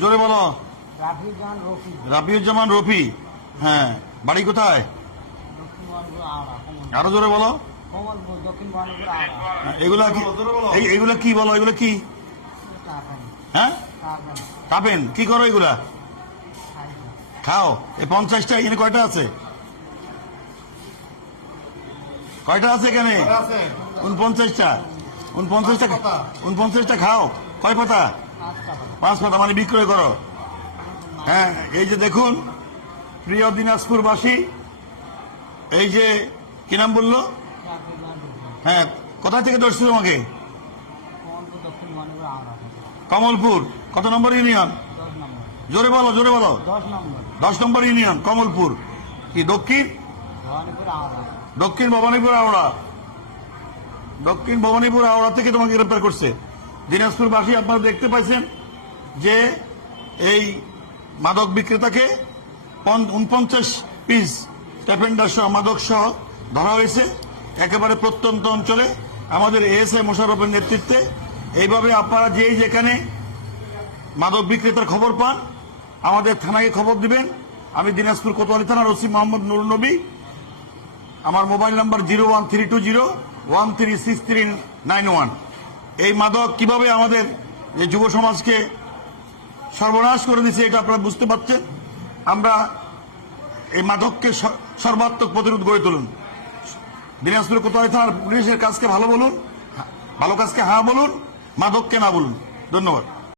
জোরে বলো। রাফিউজ্জামান রফি। হ্যাঁ, বাড়ি কোথায়? আরো জোরে বলো। এগুলা কি? এগুলা কি বলো? এগুলো কি? হ্যাঁ, কাপেন। কি করো এগুলা? খাও। এই 50টা এখানে কয়টা আছে? কয়টা আছে এখানে? 49টা। 49টা খাও। কয় পাতা? 5 পাতা। মানে বিক্রয় করো। হ্যাঁ, এই যে দেখুন প্রিয় দিনাজপুরবাসী, এই যে কি নাম বললো? হ্যাঁ, কোথা থেকে ধরছি তোমাকে? কমলপুর। কত নম্বর ইউনিয়ন? জোরে বলো, জোরে বলো। 10 নম্বর ইউনিয়ন, কমলপুর। কি দক্ষিণ? দক্ষিণ ভবানীপুর আওড়া। দক্ষিণ ভবানীপুর আওড়া থেকে তোমাকে গ্রেপ্তার করছে। দিনাজপুরবাসী আপনারা দেখতে পাইছেন যে এই মাদক বিক্রেতাকে 49 পিস স্টেফেন্ডার সহ মাদক সহ ধরা হয়েছে একেবারে প্রত্যন্ত অঞ্চলে আমাদের এএসআই মোশাররফের নেতৃত্বে। এইভাবে আপনারা যেখানে মাদক বিক্রেতার খবর পান আমাদের থানায় খবর দিবেন। আমি দিনাজপুর কোতোয়ালি থানার ওসি মোহাম্মদ নুরুন নবী। আমার মোবাইল নাম্বার 01320136391। এই মাদক কিভাবে আমাদের যুব সমাজকে সর্বনাশ করে দিচ্ছে এটা আপনারা বুঝতে পারছেন। আমরা এই মাদককে সর্বাত্মক প্রতিরোধ গড়ে তুলুন। দিনাজপুর কোতোয়ালি থানার পুলিশের কাজকে ভালো বলুন, ভালো কাজকে হ্যাঁ বলুন, মাদককে না বলুন। ধন্যবাদ।